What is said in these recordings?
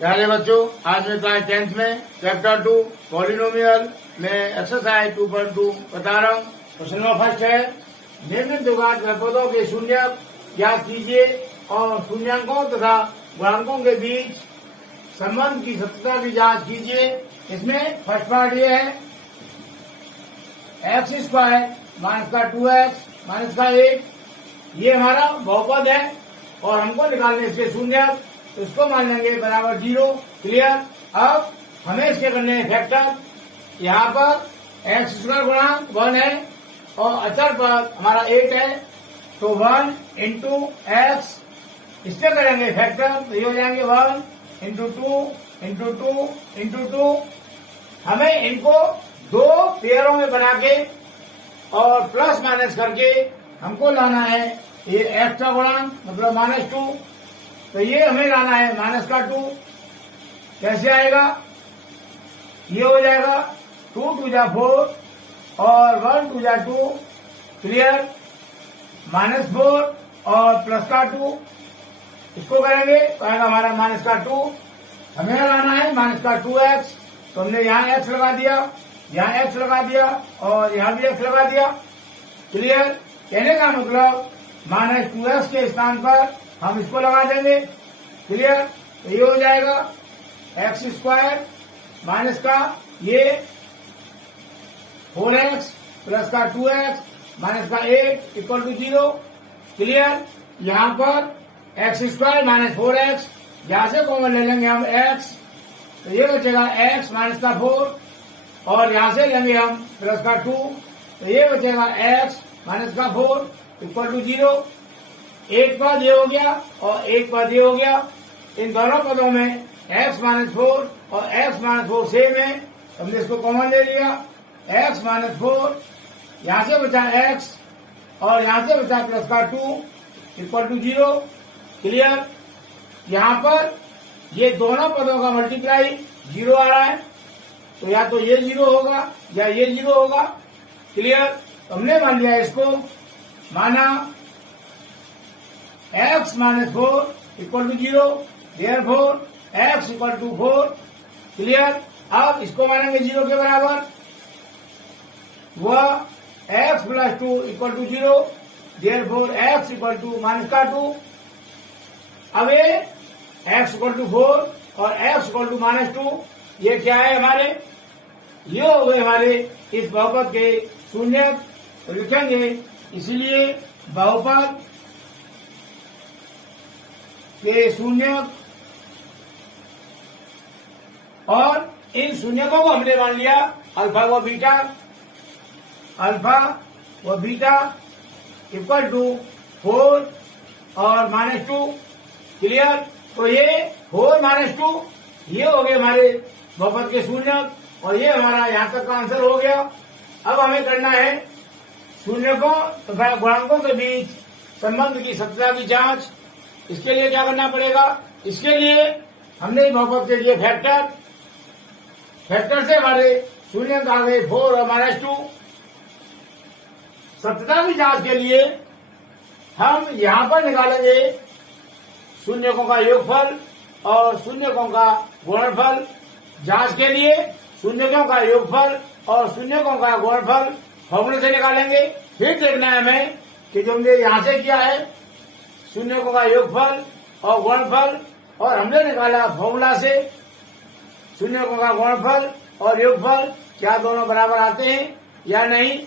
प्यारे बच्चों, आज मैं क्लास 10th में चैप्टर 2 पॉलिनोमियल में एक्सरसाइज 2.2 बता रहा हूँ। क्वेश्चन नंबर फर्स्ट है, निम्न द्विघात बहुपदों के शून्यक ज्ञात कीजिए और शून्यांकों तथा गुणांकों के बीच संबंध की सत्यता की जांच कीजिए। इसमें फर्स्ट पार्ट ये है, एक्स स्क्वायर माइनस का 2x माइनस का 8, ये हमारा बहुपद है और हमको निकालने इसके शून्यक, तो इसको मान लेंगे बराबर 0। क्लियर। अब हमें इसके करने हैं फैक्टर। यहाँ पर एक्स स्क्वायर गुणांक 1 है और अचर पर हमारा 8 है, तो 1 इंटू एक्स, इससे करेंगे फैक्टर, तो ये हो जाएंगे 1 इंटू 2 इंटू 2 इंटू 2। हमें इनको दो पेयरों में बना के और प्लस माइनस करके हमको लाना है ये एक्स का गुणांक, मतलब -2, तो ये हमें लाना है -2। कैसे आएगा? ये हो जाएगा 2 2 जा 4 और 1 2 जा 2। क्लियर। -4 और +2, इसको करेंगे तो आएगा हमारा -2। हमें लाना है -2x, तो हमने यहाँ x लगा दिया, यहाँ x लगा दिया और यहाँ भी x लगा दिया। क्लियर। कहने का मतलब -2x के स्थान पर हम इसको लगा देंगे। क्लियर। तो ये हो जाएगा एक्स स्क्वायर माइनस का ये 4x प्लस का 2x माइनस का 8 इक्वल टू 0। क्लियर। यहाँ पर एक्स स्क्वायर माइनस 4x, यहां से कॉमन ले लेंगे हम x, तो ये बचेगा x माइनस का 4 और यहां से लेंगे हम प्लस का 2, तो ये बचेगा x माइनस का 4 इक्वल टू 0। एक पद ये हो गया और एक पद ये हो गया। इन दोनों पदों में x माइनस 4 और x माइनस 4 सेम है, हमने इसको कॉमन ले लिया। x माइनस 4, यहां से बचा x और यहां से बचा प्लस का 2 इक्वल टू 0। क्लियर। यहाँ पर ये दोनों पदों का मल्टीप्लाई 0 आ रहा है, तो या तो ये 0 होगा या ये 0 होगा। क्लियर। हमने मान लिया इसको, माना x माइनस 4 equal to 0, therefore x equal to 4। Clear. अब इसको मानेंगे 0 के बराबर, वह x प्लस 2 equal to 0, therefore x equal to -2। अब ये x इक्वल टू 4 और x इक्वल टू -2, ये क्या है हमारे? ये हो गए हमारे इस बहुपद के शून्यक, तो लिखेंगे इसीलिए बहुपद के शून्यक, और इन शून्यकों को हमने मान लिया अल्फा व बीटा, अल्फा व बीटा इक्वल टू 4 और -2। क्लियर। तो ये 4 -2 ये हो गए हमारे बहुपद के शून्यक और ये हमारा यहाँ तक का आंसर हो गया। अब हमें करना है शून्यकों तथा गुणांकों के बीच संबंध की सत्यता की जांच। इसके लिए क्या करना पड़ेगा? इसके लिए हमने बहुपद के लिए फैक्टर से हमारे शून्यक आ गए 4 और -2। सत्यता की जांच के लिए हम यहाँ पर निकालेंगे शून्यकों का योगफल और शून्यकों का गुणनफल। जांच के लिए शून्यकों का योगफल और शून्यकों का गुणनफल फॉर्मूले से निकालेंगे। फिर देखना है हमें कि जो हमने यहाँ से किया है शून्यकों का योगफल और गुणनफल, और हमने निकाला फॉर्मूला से शून्यकों का गुणनफल और योगफल, क्या दोनों बराबर आते हैं या नहीं।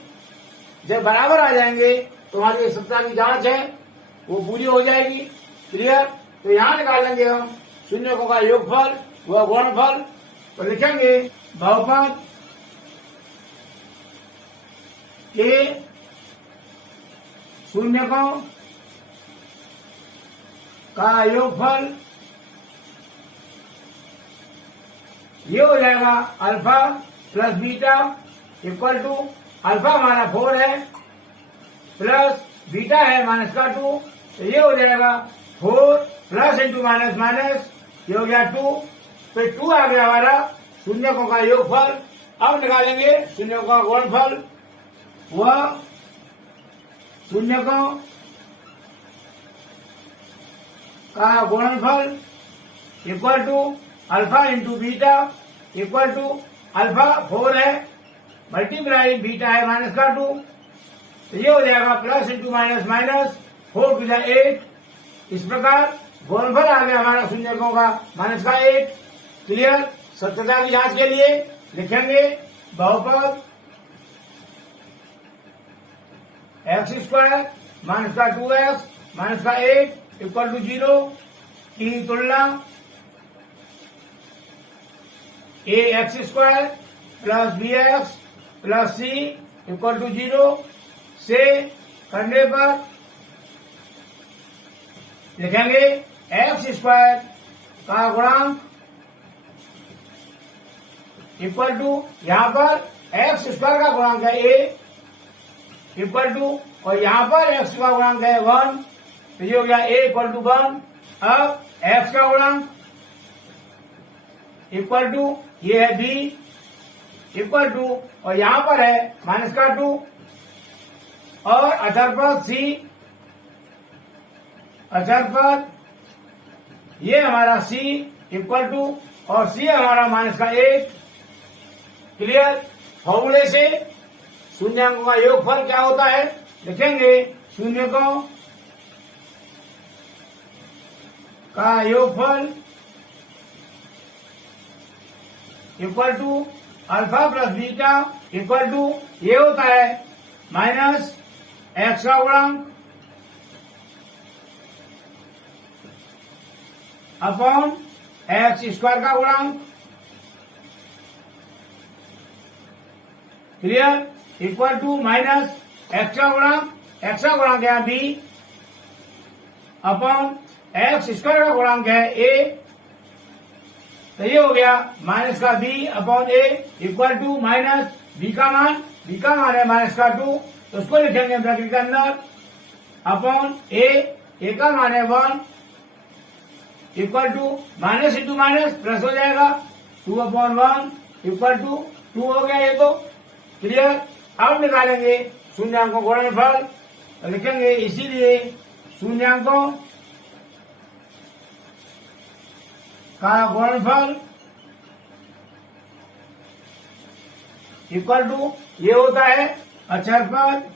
जब बराबर आ जाएंगे तो हमारी सत्यता की जांच है वो पूरी हो जाएगी। क्लियर। तो यहाँ निकाल लेंगे हम शून्यकों का योगफल व गुणनफल, तो लिखेंगे बहुपद के शून्यकों का योगफल, ये हो जाएगा alpha plus beta equal to, alpha हमारा 4 है प्लस बीटा है -2, तो ये हो जाएगा 4 प्लस इंटू माइनस माइनस, ये हो गया 2, फिर 2 आ गया हमारा शून्यकों का योगफल। अब निकालेंगे शून्यकों का गुणनफल, वह शून्यकों का गुणनफल equal to alpha into beta equal to alpha 4 है मल्टीप्लाई बीटा है माइनस का 2, तो ये हो जाएगा plus into minus minus 4 to 8। इस प्रकार गुणनफल आ गया हमारा शून्यकों का माइनस का 8। क्लियर। सत्यता की जांच के लिए लिखेंगे बहुपद एक्स स्क्वायर माइनस का 2x माइनस का 8 इक्वल टू 0 की तुलना a x square plus b x plus C equal to 0 से करने पर लिखेंगे एक्स स्क्वायर का गुणांक इक्वल टू यहां पर एक्स स्क्वायर का गुणांक है ए इक्वल टू और यहां पर एक्स का गुणांक है 1, तो ये हो गया ए इक्वल टू 1। अब एक्स का गुणांक इक्वल टू ये है बी इक्वल टू और यहां पर है माइनस का 2 और अचर पद सी, अचर पद ये हमारा सी इक्वल टू और सी हमारा माइनस का 8। क्लियर। फॉर्मूले से शून्यांकों का योगफल क्या होता है लिखेंगे शून्यकों का योगफल equal to alpha plus beta equal to ये होता है माइनस एक्स का गुणांक अपॉन एक्स स्क्वायर का गुणांक। Clear. Equal to minus x का गुणांक है बी अपॉन एक्स स्क्वायर का गुणांक है ए, तो ये हो गया माइनस का B upon A equal to minus B का मान है माइनस का 2, तो उसको लिखेंगे ब्रैकेट के अंदर अपॉन ए का मान है 1 equal to minus into minus plus हो जाएगा 2/1 इक्वल टू 2 हो गया ये तो। क्लियर। अब निकालेंगे शून्यांकों गुणनफल, तो लिखेंगे इसीलिए शून्यांकों का गुणनफल इक्वल टू ये होता है अचर पद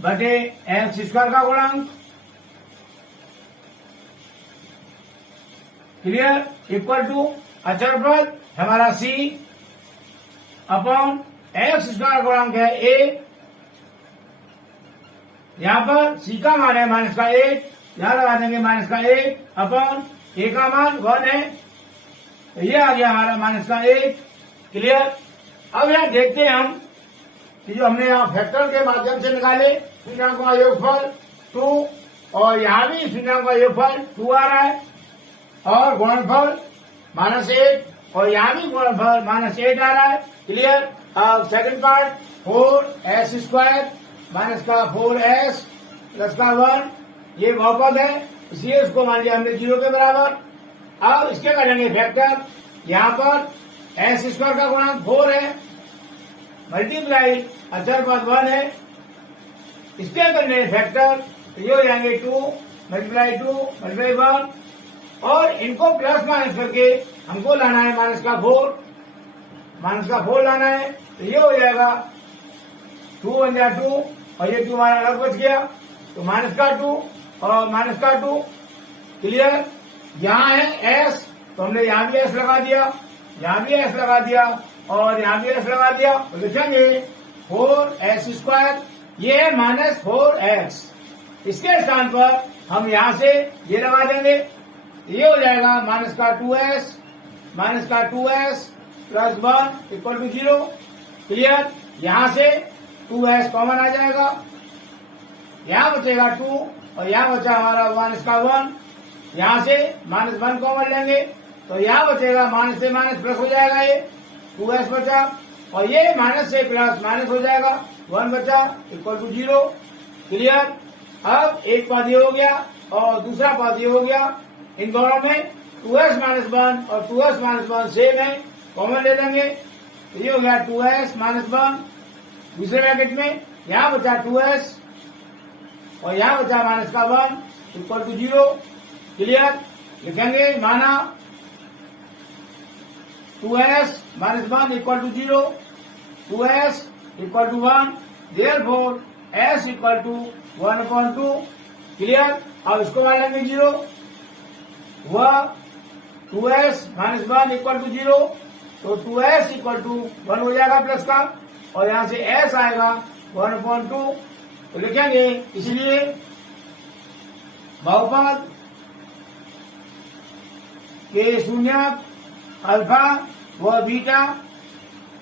बटे एक्स स्क्वायर का गुणांक। क्लियर। इक्वल टू अचर पद हमारा सी अपॉन एक्स स्क्वायर गुणांक है ए, यहां पर सी का मान है माइनस का 8, यहां लगा देंगे माइनस का 8 अपॉन ए का मान 1 है, तो ये आ गया हमारा माइनस का 8। क्लियर। अब यहां देखते हैं हम कि जो हमने यहां फैक्टर के माध्यम से निकाले शून्यांकों का योगफल 2 और यहां भी शून्यांकों का योगफल 2 आ रहा है और गुणनफल -8 और यहां भी गुणनफल -8 आ रहा है। क्लियर। अब second part 4s square minus का 4s प्लस का 1 ये बहुपद है, इसलिए उसको मान लिया हमने 0 के बराबर। अब इसके करेंगे फैक्टर, यहाँ पर s स्क्वायर का गुणांक 4 है मल्टीप्लाई अचर पद 1 है, इसके करने फैक्टर तो ये हो जाएंगे 2 मल्टीप्लाई 2 मल्टीप्लाई 1 और इनको प्लस माइनस करके हमको लाना है माइनस का 4 लाना है, तो ये हो जाएगा 2 बन जाए 2 और ये 2 हमारा अलग बच गया, तो माइनस का 2 और माइनस का 2। क्लियर। यहाँ है s, तो हमने यहाँ भी s लगा दिया, यहाँ भी s लगा दिया और यहाँ भी s लगा दिया, तो लिखेंगे 4s स्क्वायर ये है -4x, इसके स्थान पर हम यहाँ से ये लगा देंगे, ये हो जाएगा माइनस का 2s plus 1 equal to 0। Clear. यहाँ से 2s कॉमन आ जाएगा, यहाँ बचेगा 2 और यहाँ बचा हमारा माइनस का 1, यहाँ से -1 कॉमन लेंगे तो यहाँ बचेगा माइनस से माइनस प्लस हो जाएगा, ये 2s बचा और ये माइनस से प्लस माइनस हो जाएगा 1 बचा इक्वल टू 0। क्लियर। अब एक पद ये हो गया और दूसरा पद ये हो गया, इन दोनों में 2s -1 और 2s -1 सेम है, कॉमन ले लेंगे, ये हो गया 2s -1 दूसरे ब्रैकेट में, यहाँ बचा 2s और यहाँ बचा माइनस का 1 इक्वल टू 0। क्लियर। लिखेंगे माना 2s minus 1 equal to 0, 2s equal to 1, therefore s equal to 1/2। Clear. अब इसको मान लेंगे 0, वह 2s माइनस 1 इक्वल टू 0, तो 2s इक्वल टू 1 हो जाएगा प्लस का, और यहां से s आएगा 1/2, तो लिखेंगे इसलिए बहुपद के शून्यक अल्फा व बीटा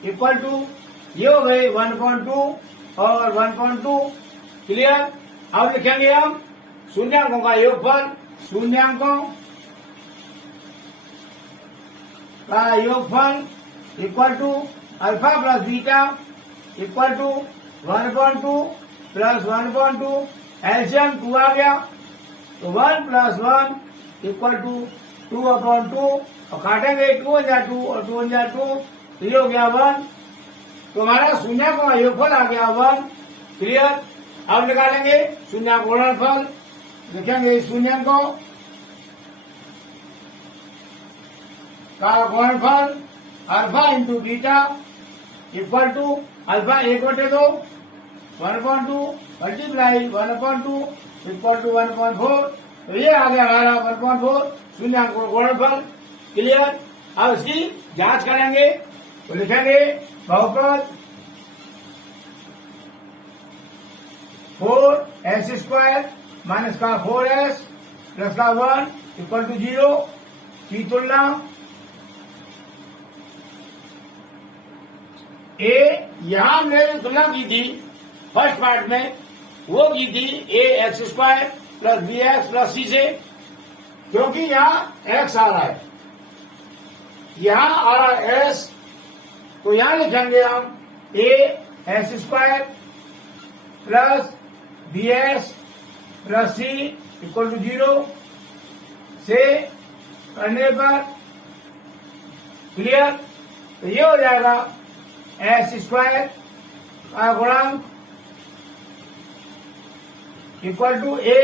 इक्वल टू ये हो गए 1/2 और 1/2। क्लियर। अब लिखेंगे हम शून्यांकों का योगफल, शून्यांकों का योगफल equal to alpha plus beta equal to 1/2 plus 1/2, LCM 2 आ गया, तो 1 प्लस 1 इक्वल टू 2/2, और काटेंगे 2 × 2 और 2 × 2, तो ये हो गया 1, तो हमारा शून्यांकों का योगफल आ गया 1। क्लियर। अब निकालेंगे शून्यांक गुणनफल, लिखेंगे शून्यांकों का गुणनफल alpha into beta equal to alpha 1/2 1/2 multiply 1/2 equal to 1/4, तो ये आ गया हमारा 1/4 शून्यांक गुणनफल। क्लियर। अब इसकी जांच करेंगे, तो लिखेंगे बहुपद 4s² माइनस का 4s प्लस का 1 इक्वल टू 0 की तुलना ए, यहां हमने तुलना की थी फर्स्ट पार्ट में, वो की थी ax² plus bx plus c से, क्योंकि यहां x आ रहा है, यहां आ रहा है s, तो यहां लिखेंगे हम ax² plus bs plus c equal to 0 से करने पर। क्लियर। तो ये हो जाएगा s² का गुणांक इक्वल टू a,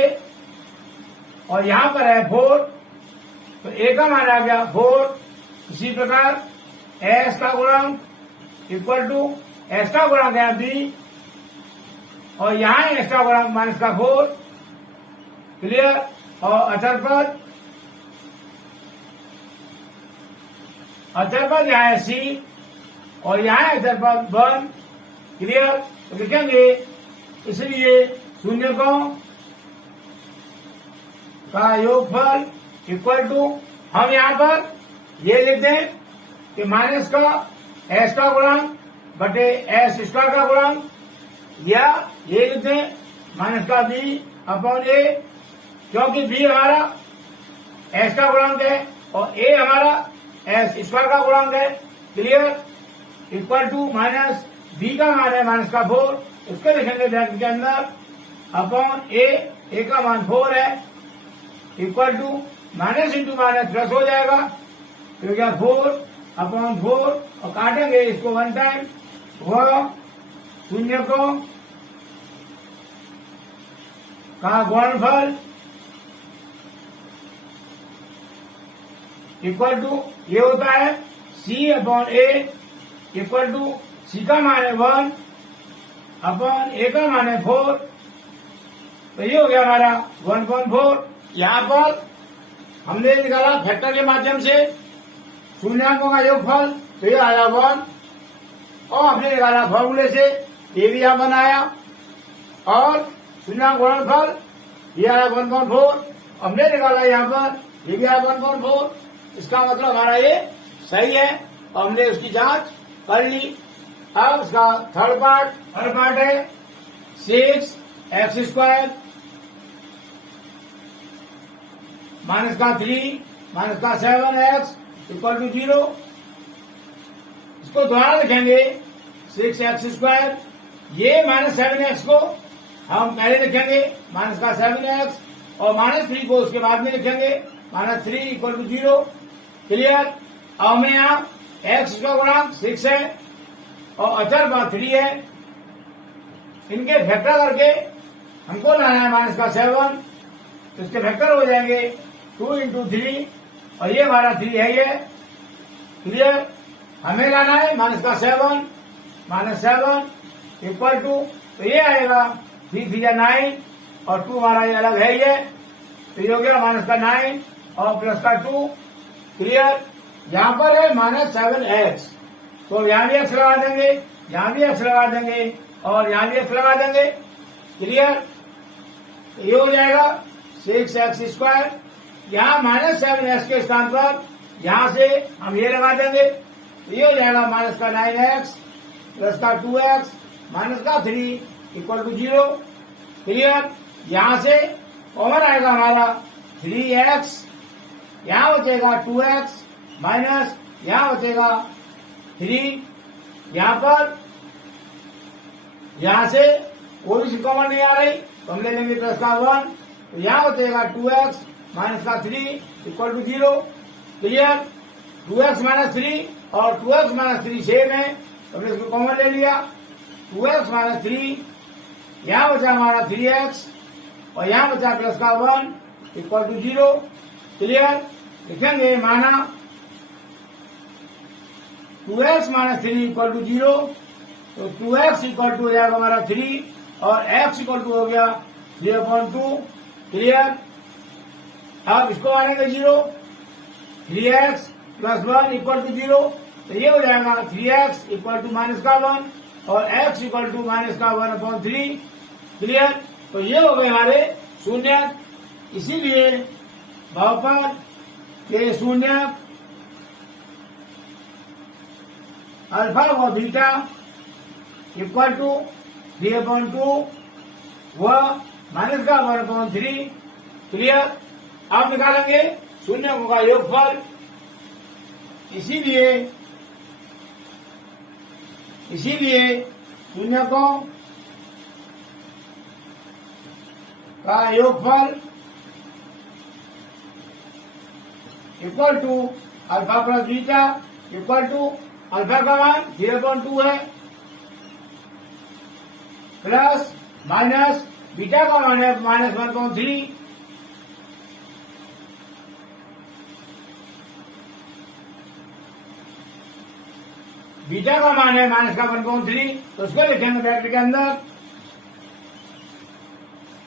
और यहां पर है 4, तो a का मान आ गया 4। इसी प्रकार s का गुणांक इक्वल टू s का गुणांक है b, और यहां s का गुणांक माइनस का 4। क्लियर। और अचरपद यहाँ है c, और यहाँ है अचरपद 1। क्लियर। तो लिखेंगे इसलिए शून्यकों का योगफल इक्वल टू, हम यहाँ पर ये लिख दें कि माइनस का s का गुणांक बटे s² का गुणांक, या ये लिख दें माइनस का b/a, क्योंकि b हमारा s का गुणांक है और a हमारा s² का गुणांक है। Clear. Equal to minus b का मान है माइनस का 4, उसको लिखेंगे ब्रैकेट के अंदर अपॉन a का मान 4 है, equal to minus into minus plus हो जाएगा, तो क्या 4/4, और काटेंगे इसको 1 टाइम, वह शून्यकों का गुणनफल इक्वल टू ये होता है c/a इक्वल टू c का मान है 1 अपॉन a का मान है 4, तो ये हो गया हमारा 1/4। यहाँ पर हमने निकाला फैक्टर के माध्यम से शून्यांकों का योगफल, तो ये आया 1, और हमने निकाला फॉर्मूले से, ये भी यहाँ बनाया, और शून्यांक गुणनफल ये आया 1/4, हमने निकाला यहाँ पर, ये भी आया 1/4। इसका मतलब हमारा ये सही है, और हमने उसकी जांच कर ली। अब इसका थर्ड पार्ट है 6x² माइनस का 3 माइनस का 7x इक्वल टू 0। इसको दोबारा लिखेंगे 6x², ये माइनस 7x को हम पहले लिखेंगे माइनस का 7x, और माइनस 3 को उसके बाद में लिखेंगे माइनस 3 इक्वल टू 0। क्लियर। अब हमें यहाँ x का गुणांक 6 है और अचर 3 है, इनके फैक्टर करके हमको लाना है माइनस का 7, तो इसके फैक्टर हो जाएंगे 2 इंटू 3 और ये हमारा 3 है ये। क्लियर। हमें लाना है -7 इक्वल टू, तो ये आएगा 3 3 9 और 2 हमारा ये अलग है ये, तो ये हो गया -9 और +2। क्लियर। यहाँ पर है -7x, तो यहाँ भी x लगा देंगे, यहाँ भी x लगा देंगे और यहाँ भी x लगा देंगे। क्लियर। ये हो जाएगा 6x²। यहाँ -7x के स्थान पर यहाँ से हम ये लगा देंगे, ये हो जाएगा -9x +2x -3 equal to 0। Clear. यहाँ से कॉमन आएगा हमारा 3x, यहाँ बचेगा 2x माइनस यहाँ बचेगा 3। यहाँ पर यहाँ से कोई भी कॉमन नहीं आ रही, तो हम ले लेंगे +1, तो यहाँ बचेगा 2x -3 equal to 0। Clear. 2x -3 और 2x -3 सेम है, तो हमने इसको कॉमन ले लिया। 2x -3 यहाँ बचा हमारा 3x और यहाँ बचा +1 इक्वल टू 0। क्लियर। लिखेंगे माना 2x -3 इक्वल टू 0, तो 2x इक्वल टू हो जाएगा हमारा 3 और x इक्वल टू हो गया 3/2। क्लियर। अब इसको आनेंगे 0, 3x +1 इक्वल टू 0, तो ये हो जाएगा 3x इक्वल टू -1 और x इक्वल टू -1/3। क्लियर। तो ये हो गए हमारे शून्य। इसीलिए बहुपद के शून्य अल्फा व बीटा इक्वल टू 3/2 व -1/3। क्लियर। अब निकालेंगे शून्यों का योगफल। इसीलिए शून्यकों का योगफल equal to alpha plus beta equal to alpha का मान 3/2 है प्लस माइनस बीटा का मान है -1/3। बीटा का मान है -1/3, तो उसको लिखेंगे ब्रैकेट के अंदर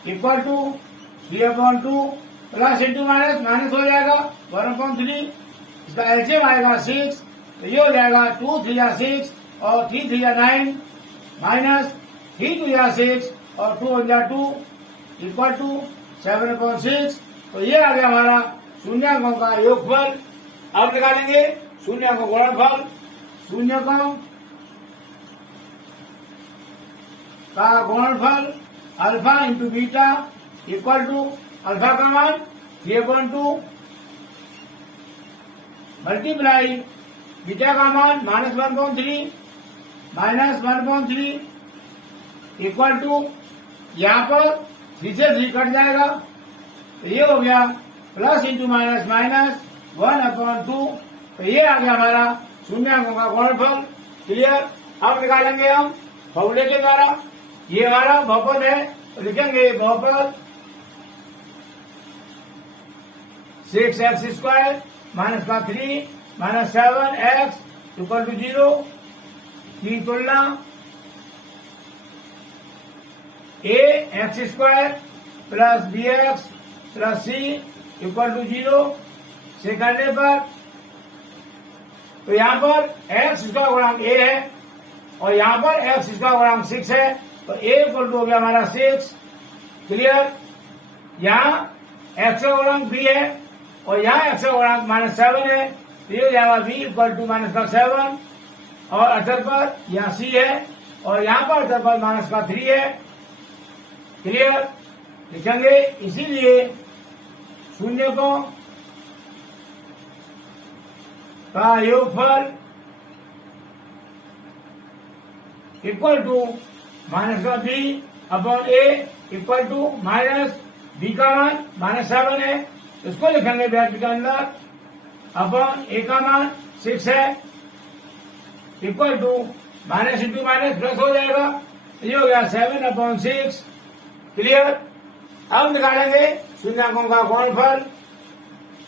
equal to 3/2 plus into minus हो जाएगा 1/3। इसका एलसीएम आएगा 6, तो ये हो जाएगा 2 3 6 और 3 3 9 माइनस 3 2 6 और 2 1 2 इक्वल टू 7/6। तो ये आ गया हमारा शून्यांकों का योगफल। अब निकालेंगे शून्यांकों का गुणनफल। शून्यकों का गुणनफल alpha into beta equal to alpha का मान 3/2 मल्टीप्लाई बीटा का मान -1/3 इक्वल टू यहाँ पर 3 से 3 कट जाएगा, तो ये हो गया प्लस इंटू माइनस 1/2। तो ये आ गया हमारा शून्यांकों का गुणनफल। क्लियर। अब निकालेंगे हम फॉर्मूले के द्वारा। ये हमारा बहुपद है, तो लिखेंगे बहुपद 6x² -3 -7x इक्वल टू 0 की तुलना ax² plus bx plus c equal to 0 से करने पर, तो यहाँ पर x इसका गुणांक a है और यहाँ पर x इसका गुणांक 6 है, तो a इक्वल टू हो गया हमारा 6। क्लियर। यहाँ x का गुणांक b है और यहाँ x का गुणांक -7 है, तो ये हो जाएगा b इक्वल टू -7 और अतर पर यहाँ c है और यहाँ पर अतर पर -3 है। क्लियर। लिखेंगे इसीलिए शून्यकों का योगफल equal to -b/a equal to -b का मान -7 है, इसको लिखेंगे ब्रैकेट के अंदर अपॉन a का मान 6 है equal to minus into minus plus हो जाएगा, ये हो गया 7/6। क्लियर। अब निकालेंगे शून्यांकों का गुणनफल।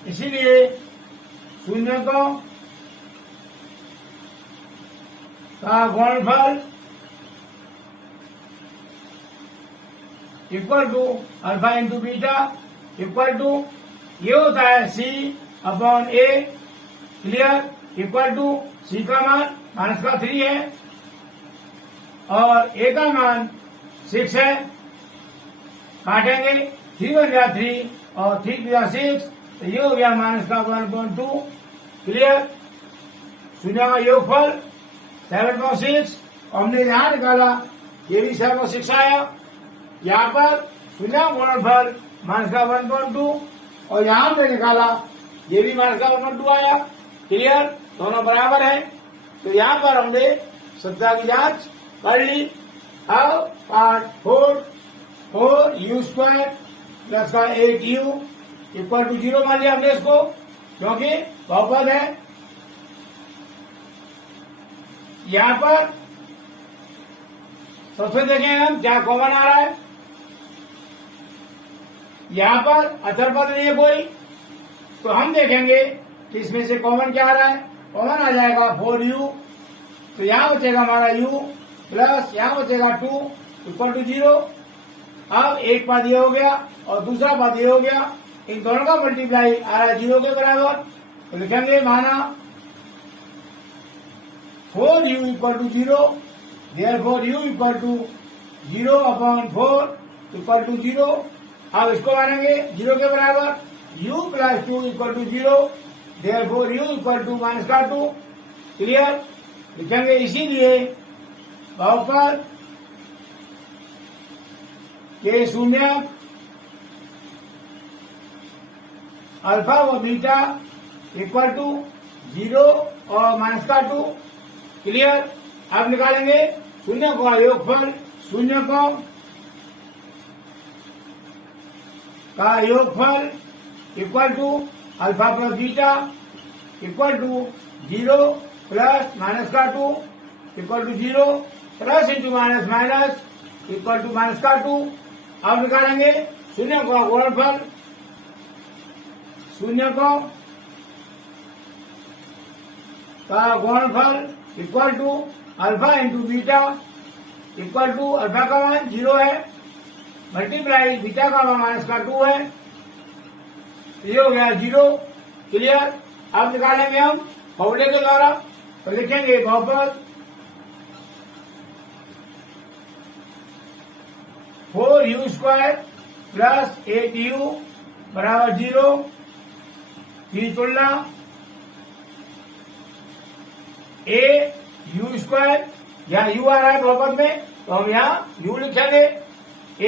इसीलिए शून्य का गुणनफल equal to alpha into beta equal to ये होता है सी upon a clear equal to सी का मान -3 है और ए का मान 6 है। काटेंगे 3 × 3 और 3 × 6 तो ये हो गया -1/2 क्लियर। शून्य का योगफल 7/6 हमने यहां निकाला ये भी 7/6 आया। यहाँ पर शून्य का गुणनफल -1/2 और यहां पे निकाला ये भी -1/2 आया क्लियर। दोनों बराबर है तो यहाँ पर हमने सत्ता की जांच कर ली। अब पार्ट 4 u² प्लस का 8u इक्वल टू 0 मान लिया हमने इसको क्योंकि बहुपद है। यहाँ पर सबसे देखें हम क्या कॉमन आ रहा है। यहाँ पर अचर पद नहीं है कोई तो हम देखेंगे कि इसमें से कॉमन क्या आ रहा है। कॉमन आ जाएगा 4u तो यहाँ बचेगा हमारा u प्लस यहाँ बचेगा 2 इक्वल टू 0। अब एक पद ये हो गया और दूसरा पद ये हो गया। इन दोनों का मल्टीप्लाई आ रहा है 0 के बराबर तो लिखेंगे माना 4u equal to 0 therefore u equal to 0/4 equal to 0। अब इसको मानेंगे 0 के बराबर u plus 2 equal to 0 therefore u equal to -2 clear लिखेंगे। इसीलिए बहुपद के शून्य अल्फा व बीटा इक्वल टू 0 और -2 क्लियर। अब निकालेंगे शून्य का योगफल। शून्य का योगफल equal to alpha plus beta equal to 0 plus -2 equal to 0 plus into minus minus equal to -2। अब निकालेंगे शून्य का गुणनफल। शून्य का गुणनफल equal to alpha into beta equal to alpha का मान 0 है मल्टीप्लाई बीटा का मान -2 है ये हो गया 0 क्लियर। अब निकालेंगे हम फॉर्मूले के द्वारा तो लिखेंगे बहुपद 4u² प्लस 8u बराबर 0 की तुलना au² यहाँ u आ रहा है बहुपद में तो हम यहाँ u लिखेंगे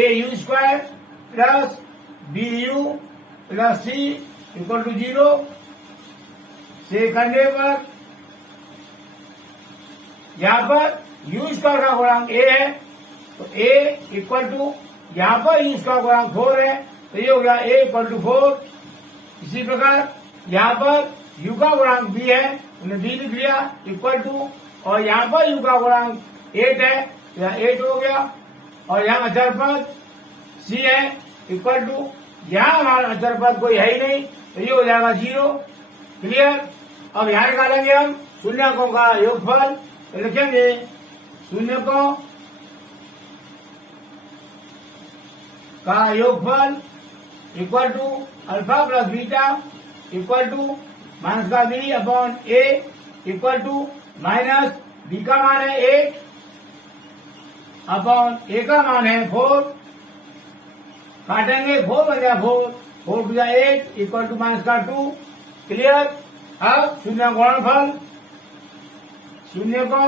au² plus bu plus c equal to 0 से करने पर यहाँ पर u² का गुणांक a है तो a इक्वल टू यहाँ पर u का गुणांक 4 है तो ये हो गया a इक्वल टू 4। इसी प्रकार यहाँ पर u का गुणांक b है हमने b लिख लिया इक्वल टू और यहाँ पर u का गुणांक 8 है यहाँ 8 हो गया और यहाँ अचर पद c है इक्वल टू यहाँ हमारा अचर पद कोई है ही नहीं तो ये हो जाएगा 0 क्लियर। अब यहाँ निकालेंगे हम शून्यकों का योगफल तो लिखेंगे शून्यकों का योगफल equal to alpha plus beta equal to -b/a equal to minus b का मान है 8 अपॉन a का मान है 4 काटेंगे 4 बन गया 4 टू 8 इक्वल टू -2 क्लियर। अब शून्य गुणनफल शून्य का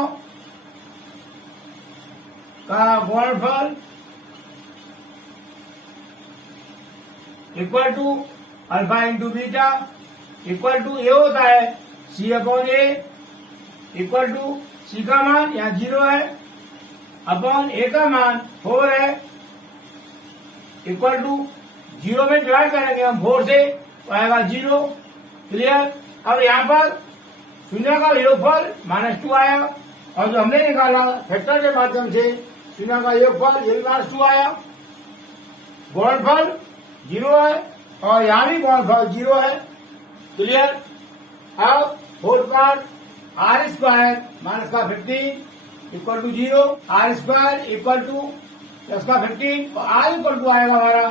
गुणनफल equal to alpha into beta equal to ये होता है c/a इक्वल टू c का मान यहाँ 0 है अपॉन a का मान 4 है इक्वल टू 0 में डिवाइड करेंगे हम 4 से तो आएगा 0 क्लियर। अब यहाँ पर शून्य का योगफल -2 आया और जो हमने निकाला फैक्टर के माध्यम से शून्य का योगफल ये भी -2 आया। गुणनफल 0 है और यहाँ भी गुणनफल 0 है क्लियर। अब fourth part R square minus का 15 equal to 0, R square equal to plus का 15 और आर इक्वल टू आएगा हमारा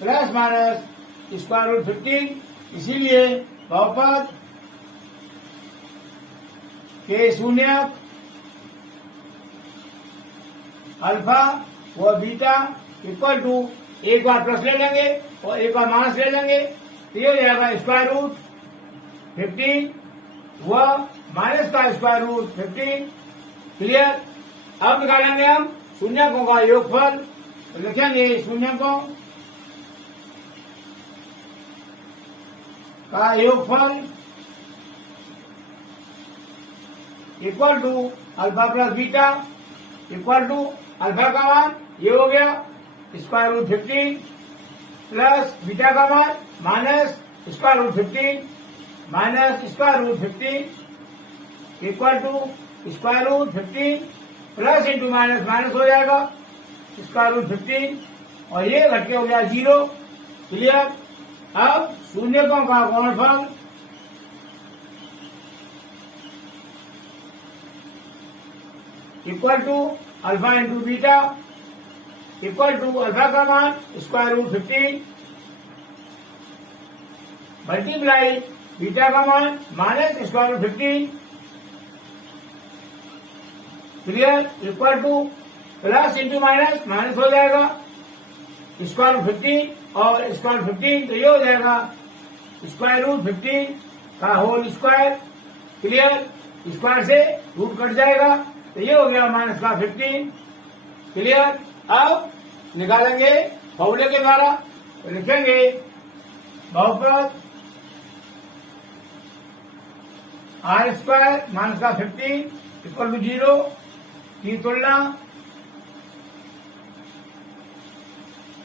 प्लस माइनस स्क्वायर रूट 15। इसीलिए बहुपद के शून्य अल्फा व बीटा इक्वल टू एक बार प्लस ले लेंगे और एक बार माइनस ले लेंगे तो ये हो जाएगा स्क्वायर रूट 15 व माइनस का स्क्वायर रूट 15। क्लियर। अब निकालेंगे हम शून्यकों का योगफल। तो लिखेंगे शून्यकों का योगफल equal to alpha plus beta equal to alpha का मान ये हो गया स्क्वायर रूट 15 प्लस बीटा का मान minus square root 15 minus square root 15 equal to square root 15 plus into minus minus हो जाएगा स्क्वायर रूट 15 और ये घट के हो गया 0। क्लियर। अब शून्यकों का गुणनफल equal to alpha into beta equal to alpha का मान स्क्वायर रूट 15 मल्टीप्लाई बीटा का मान minus square root 15। Clear. Equal to plus into minus minus हो जाएगा स्क्वायर रूट 15 और स्क्वायर 15 तो ये हो जाएगा स्क्वायर रूट 15 का होल स्क्वायर। क्लियर। स्क्वायर से रूट कट जाएगा तो ये हो गया माइनस का 15। क्लियर। अब निकालेंगे फॉर्मूले के द्वारा। तो लिखेंगे बहुपद आर स्क्वायर माइनस का 15 इक्वल टू 0 की तुलना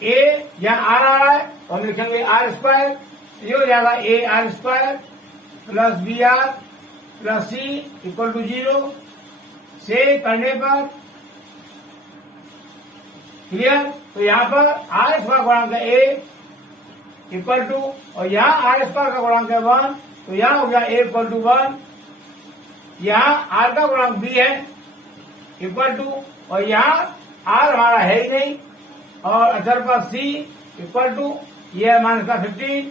ए या आर आ रहा है तो हम लिखेंगे आर स्क्वायर। ये हो जाएगा A R square plus B R plus C equal to 0 से करने पर। क्लियर। तो यहाँ पर आर स्क्वायर का गुणांक ए इक्वल टू और यहाँ आर स्क्वायर का गुणांक 1 तो यहाँ हो गया ए इक्वल टू 1। यहाँ आर का गुणांक बी है इक्वल टू और यहाँ आर हमारा है ही नहीं और अचर पर सी इक्वल टू ये माइनस का 15।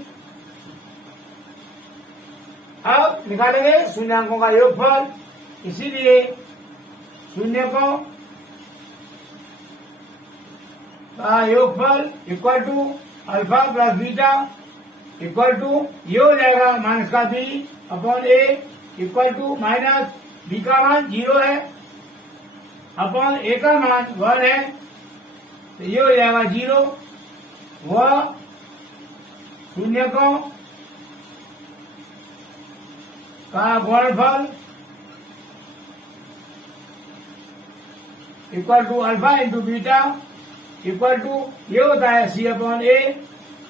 अब निकालेंगे शून्यांकों का योगफल। इसीलिए शून्यकों का योगफल equal to alpha plus beta equal to ये हो जाएगा माइनस का B upon A equal to minus B का मान 0 है अपॉन ए का मान 1 है तो ये हो जाएगा 0 व शून्यकों का गुणनफल equal to alpha into beta equal to ये होता है सी अपॉन ए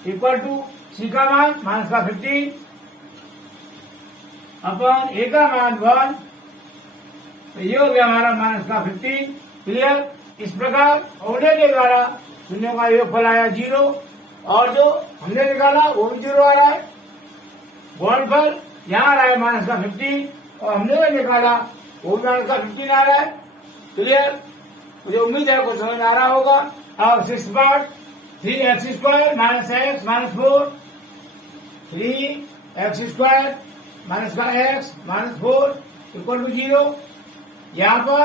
इक्वल टू सी का मान माइनस का 15 अपॉन ए का मान 1 तो ये हो गया हमारा माइनस का 15। क्लियर। इस प्रकार होने के द्वारा शून्यों का योगफल आया 0 और जो हमने निकाला वो भी 0 आ रहा है। गुणनफल यहाँ आ रहा है माइनस का 15 और हमने जो निकाला वो भी माइनस का 15 आ रहा है। क्लियर। मुझे उम्मीद है कुछ समझ आ रहा होगा। अब 6 part 3x square minus x minus 4 3x square minus का x माइनस 4 इक्वल टू 0। यहाँ पर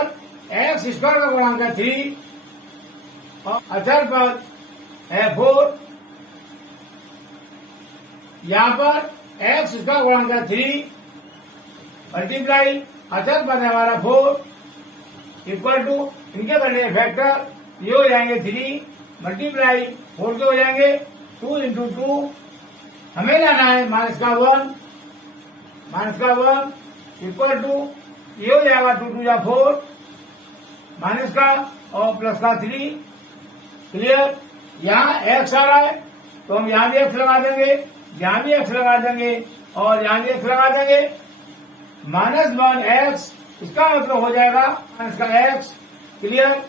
एक्स स्क्वायर का गुणांक है 3 और अचर पर है 4। यहाँ पर एक्स का गुणांक है 3 मल्टीप्लाई अचर पर है हमारा 4 इक्वल टू इनके बने फैक्टर ये हो जाएंगे 3 मल्टीप्लाई 4 के हो जाएंगे 2 इंटू 2 हमें लाना है माइनस का 1 इक्वल टू ये हो जाएगा 2 2 या 4 माइनस का और प्लस का 3। क्लियर। यहाँ एक्स आ रहा है तो हम यहाँ भी एक्स लगा देंगे यहाँ भी एक्स लगा देंगे और यहाँ भी एक्स लगा देंगे -1 एक्स इसका मतलब हो जाएगा माइनस का एक्स। क्लियर।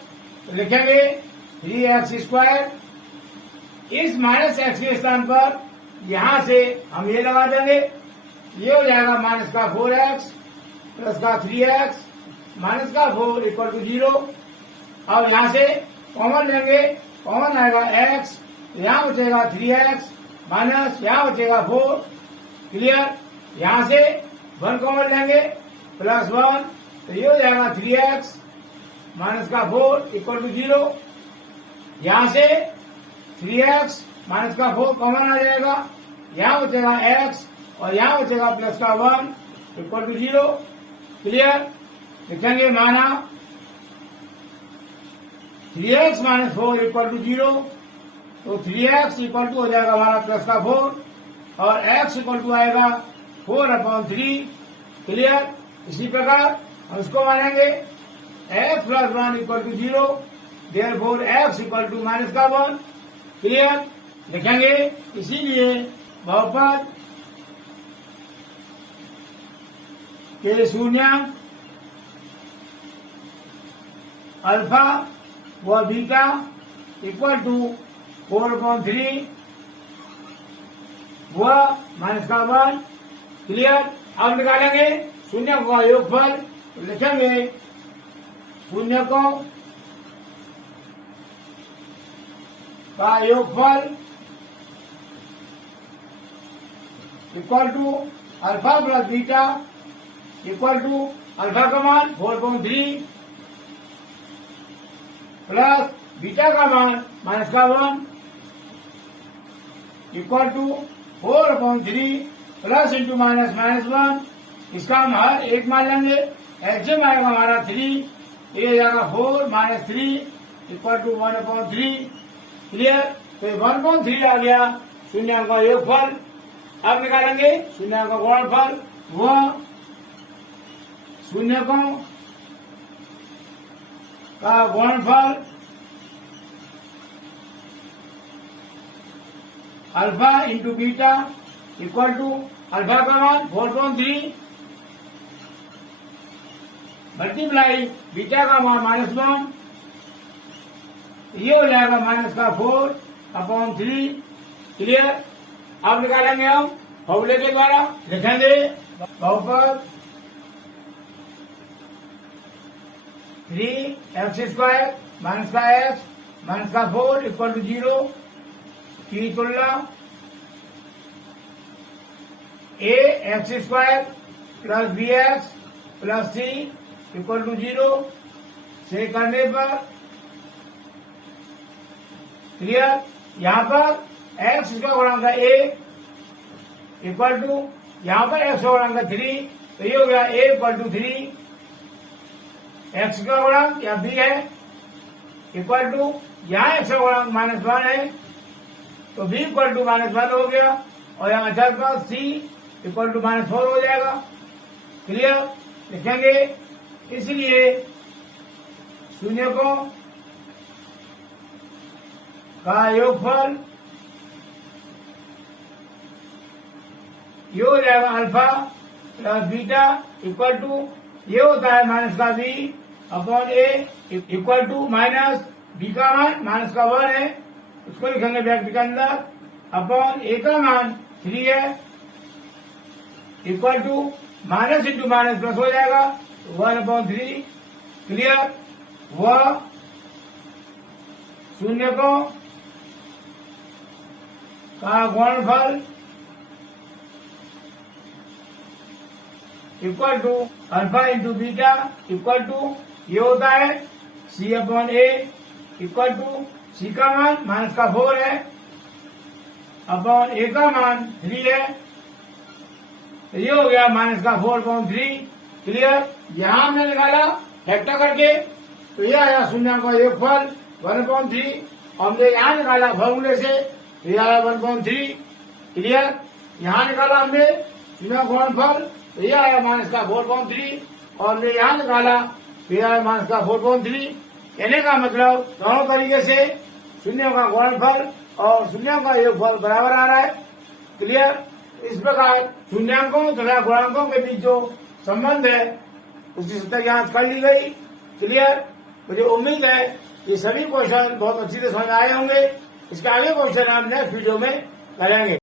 लिखेंगे 3x स्क्वायर इस माइनस एक्स के स्थान पर यहां से हम ये लगा देंगे ये हो जाएगा माइनस का 4x प्लस का 3x माइनस का 4 इक्वल टू 0। अब यहां से कॉमन लेंगे, कॉमन आएगा x, यहां बचेगा 3x माइनस यहां बचेगा 4। क्लियर। यहां से 1 कॉमन लेंगे प्लस 1, तो ये हो जाएगा 3x माइनस का 4 इक्वल टू 0। यहां से 3x माइनस का 4 कॉमन आ जाएगा, यहां बचेगा x और यहां बचेगा प्लस का 1 इक्वल टू 0। क्लियर। लिखेंगे माना 3x माइनस 4 इक्वल टू 0, तो 3x इक्वल टू हो जाएगा हमारा प्लस का 4 और x इक्वल टू आएगा 4/3। क्लियर। इसी प्रकार हम इसको मानेंगे x plus 1 equal to 0, therefore x equal to minus का 1। क्लियर। लिखेंगे इसीलिए बहुपद के शून्यांक अल्फा व बीटा इक्वल टू 4/3 व माइनस का 1। क्लियर। अब निकालेंगे शून्य का योगफल, तो लिखेंगे शून्य का योगफल equal to alpha plus beta equal to alpha का मान 4/3 प्लस बीटा का मान माइनस का 1 equal to 4/3 plus into minus minus 1। इसका हम हर एक मान लेंगे। एचएम आएगा हमारा 3, ये जाएगा 4 माइनस 3 इक्वल टू 1/3। क्लियर। तो 1/3 आ गया शून्यांक का योगफल। अब निकालेंगे शून्यांक का गुणनफल व शून्यकों का गुणनफल alpha into beta equal to alpha का मान 4/3 मल्टीप्लाई बीटा का मान -1, ये हो जाएगा माइनस का 4/3। क्लियर। अब निकालेंगे हम फॉर्मूले के द्वारा। लिखेंगे बहुपद 3x² माइनस का x माइनस का 4 इक्वल टू 0 की तुलना ax² plus bx plus c equal to 0 से करने पर। क्लियर। यहाँ पर x का गुणांक a इक्वल टू यहाँ पर x का गुणांक 3, तो ये हो गया a इक्वल टू 3। x का गुणांक या b है इक्वल टू यहाँ x का गुणांक -1 है, तो b इक्वल टू -1 हो गया और यहाँ अचर पर c इक्वल टू -4 हो जाएगा। क्लियर। लिखेंगे इसलिए शून्यकों का योगफल ये हो जाएगा alpha plus beta equal to ये होता है माइनस का b/a equal to minus b का मान माइनस का 1 है, उसको लिखेंगे ब्रैकेट के अंदर अपॉन a का मान 3 है equal to minus into minus plus हो जाएगा 1/3। क्लियर। वह शून्यकों का गुणनफल equal to alpha into beta equal to ये होता है c/a इक्वल टू c का मान माइनस का 4 है अपॉन a का मान 3 है, तो ये हो गया माइनस का 4/3। क्लियर। यहां हमने निकाला फैक्टर करके, तो ये आया शून्यांक का योगफल 1/3। हमने यहां निकाला फॉर्मूले से, ये आया 1/3। क्लियर। यहां निकाला हमने शून्यांक गुणनफल, तो ये आया माइनस का 4/3 और हमने यहां निकाला ये आया माइनस का 4/3। कहने का मतलब दोनों तरीके से शून्यों का गुणनफल और शून्यों का योगफल बराबर आ रहा है। क्लियर। इस प्रकार शून्यांकों तथा गुणांकों के बीच जो संबंध है उसकी सतह जांच कर ली गई। क्लियर। मुझे उम्मीद है ये सभी क्वेश्चन बहुत अच्छी से समझ आए होंगे। इसके आगे क्वेश्चन हम नेक्स्ट वीडियो में करेंगे।